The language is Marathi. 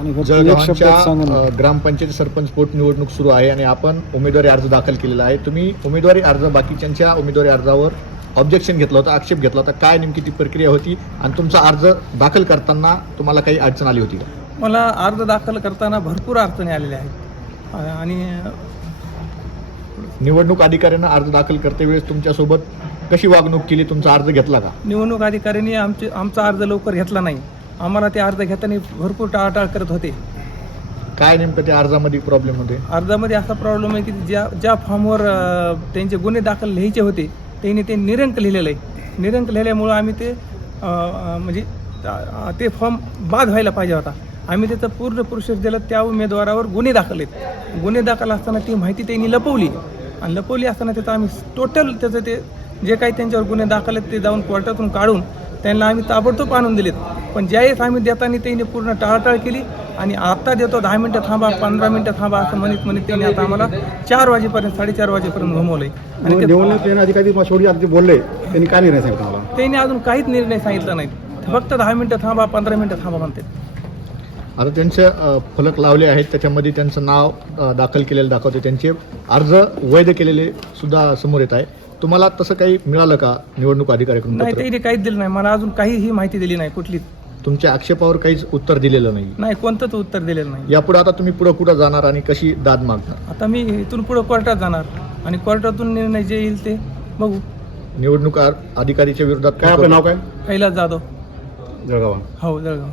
आणि फक्त एक शब्दात सांगा ना. जळगावच्या ग्रामपंचायत सरपंच पोटनिवडणूक सुरू आहे आणि आपण उमेदवारी अर्ज दाखल केलेला आहे. तुम्ही उमेदवारी अर्ज बाकीच्यांच्या उमेदवारी अर्जावर ऑब्जेक्शन घेतलं होतं, आक्षेप घेतला होता. काय नेमकी ती प्रक्रिया होती आणि तुमचा अर्ज दाखल करताना तुम्हाला काही अडचण आली होती का? मला अर्ज दाखल करताना भरपूर अडचणी आलेल्या आहेत आणि निवडणूक अधिकाऱ्यांना अर्ज दाखल करते वेळेस तुमच्यासोबत कशी वागणूक केली? तुमचा अर्ज घेतला का? निवडणूक अधिकाऱ्यांनी आमचा अर्ज लवकर घेतला नाही. आम्हाला ते अर्ज घेताना भरपूर टाळाटाळ करत होते. काय नेमकं त्या अर्जामध्ये प्रॉब्लेम होते? अर्जामध्ये असा प्रॉब्लेम आहे की ज्या फॉर्मवर त्यांचे गुन्हे दाखल लिहायचे होते त्यांनी ते निरंक लिहिलेलं आहे. निरंक लिहिल्यामुळं आम्ही ते म्हणजे ते फॉर्म बाद व्हायला पाहिजे होता. आम्ही त्याचं पूर्ण प्रोसेस दिलं. त्या उमेदवारावर गुन्हे दाखल आहेत. गुन्हे दाखल असताना ती माहिती त्यांनी लपवली आणि लपवली असताना त्याचं आम्ही टोटल त्याचं ते जे काही त्यांच्यावर गुन्हे दाखल आहेत ते जाऊन कोर्टातून काढून त्यांना आम्ही ताबडतोब आणून दिलेत. पण ज्यावेळेस आम्ही देताना त्यांनी पूर्ण टाळाटाळ केली आणि आत्ता देतो 10 मिनटं थांबा 15 मिनटं थांबा असं म्हणत त्यांनी आता आम्हाला 4 वाजेपर्यंत 4:30 वाजेपर्यंत घुमवलं आहे. आणि निवडणूक निर्णय अधिकारी शेवटी आता बोलले त्यांनी काय निर्णय सांगितला मला? त्यांनी अजून काहीच निर्णय सांगितला नाही. फक्त 10 मिनटं थांबा 15 मिनटं थांबा म्हणते. आता त्यांचे फलक लावले आहेत, त्याच्यामध्ये त्यांचं नाव दाखल केलेलं दाखवते. त्यांचे अर्ज वैध केलेले सुद्धा समोर येत आहे. तुम्हाला तसं काही मिळालं का निवडणूक अधिकाऱ्याकडून नाही, पत्र? त्यांनी काहीच दिलं नाही. मला अजून काहीही माहिती दिली नाही कुठलीच. तुमच्या आक्षेपावर काहीच उत्तर दिलेलं नाही. नाही, कोणतंच उत्तर दिलेलं नाही. यापुढे आता तुम्ही पुढे कुठं जाणार आणि कशी दाद मागणार? आता मी इथून पुढं कोर्टात जाणार आणि कोर्टातून निर्णय जे येईल ते बघू. निवडणूक अधिकारीच्या विरोधात काय आपलं नाव काय? कैलास जाधव, जळगाव. हो, जळगाव.